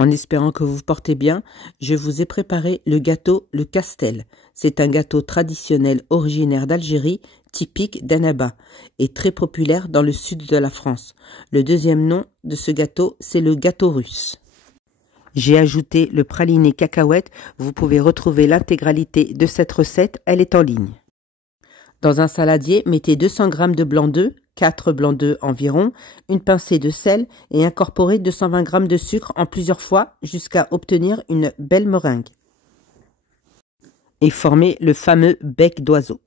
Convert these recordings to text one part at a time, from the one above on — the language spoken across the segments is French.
En espérant que vous vous portez bien, je vous ai préparé le gâteau le Castel. C'est un gâteau traditionnel originaire d'Algérie, typique d'Annaba, et très populaire dans le sud de la France. Le deuxième nom de ce gâteau, c'est le gâteau russe. J'ai ajouté le praliné cacahuète. Vous pouvez retrouver l'intégralité de cette recette, elle est en ligne. Dans un saladier, mettez 200 g de blanc d'œuf, 4 blancs d'œufs environ, une pincée de sel et incorporez 220 g de sucre en plusieurs fois jusqu'à obtenir une belle meringue. Et formez le fameux bec d'oiseau.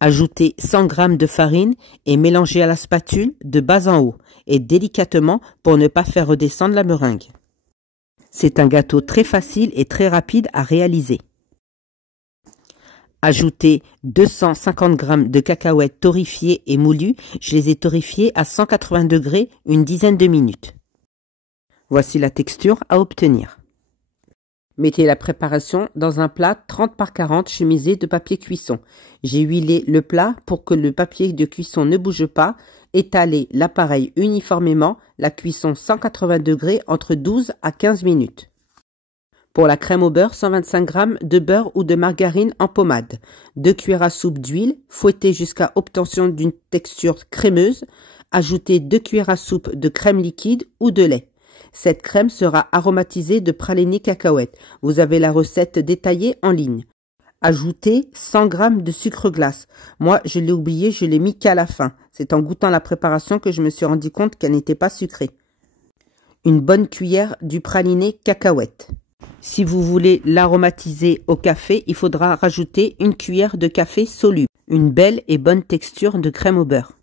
Ajoutez 100 g de farine et mélangez à la spatule de bas en haut et délicatement pour ne pas faire redescendre la meringue. C'est un gâteau très facile et très rapide à réaliser. Ajoutez 250 g de cacahuètes torréfiées et moulues. Je les ai torréfiées à 180 degrés une dizaine de minutes. Voici la texture à obtenir. Mettez la préparation dans un plat 30 par 40 chemisé de papier cuisson. J'ai huilé le plat pour que le papier de cuisson ne bouge pas. Étalez l'appareil uniformément, la cuisson 180 degrés entre 12 à 15 minutes. Pour la crème au beurre, 125 g de beurre ou de margarine en pommade, 2 cuillères à soupe d'huile, fouettez jusqu'à obtention d'une texture crémeuse. Ajoutez 2 cuillères à soupe de crème liquide ou de lait. Cette crème sera aromatisée de praliné cacahuète. Vous avez la recette détaillée en ligne. Ajoutez 100 g de sucre glace. Moi, je l'ai oublié, je l'ai mis qu'à la fin. C'est en goûtant la préparation que je me suis rendu compte qu'elle n'était pas sucrée. Une bonne cuillère du praliné cacahuète. Si vous voulez l'aromatiser au café, il faudra rajouter une cuillère de café soluble. Une belle et bonne texture de crème au beurre.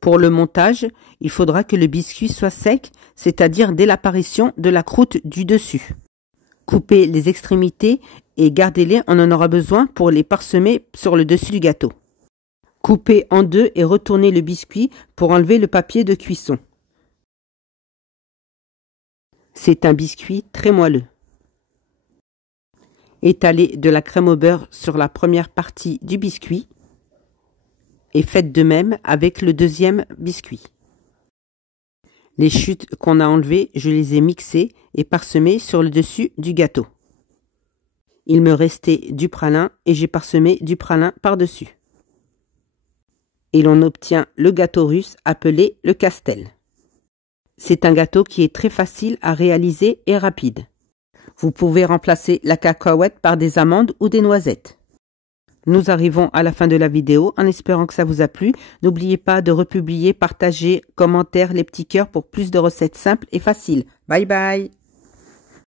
Pour le montage, il faudra que le biscuit soit sec, c'est-à-dire dès l'apparition de la croûte du dessus. Coupez les extrémités et gardez-les, on en aura besoin pour les parsemer sur le dessus du gâteau. Coupez en deux et retournez le biscuit pour enlever le papier de cuisson. C'est un biscuit très moelleux. Étalez de la crème au beurre sur la première partie du biscuit et faites de même avec le deuxième biscuit. Les chutes qu'on a enlevées, je les ai mixées et parsemées sur le dessus du gâteau. Il me restait du pralin et j'ai parsemé du pralin par-dessus. Et l'on obtient le gâteau russe appelé le Castel. C'est un gâteau qui est très facile à réaliser et rapide. Vous pouvez remplacer la cacahuète par des amandes ou des noisettes. Nous arrivons à la fin de la vidéo en espérant que ça vous a plu. N'oubliez pas de republier, partager, commentaire, les petits cœurs pour plus de recettes simples et faciles. Bye bye!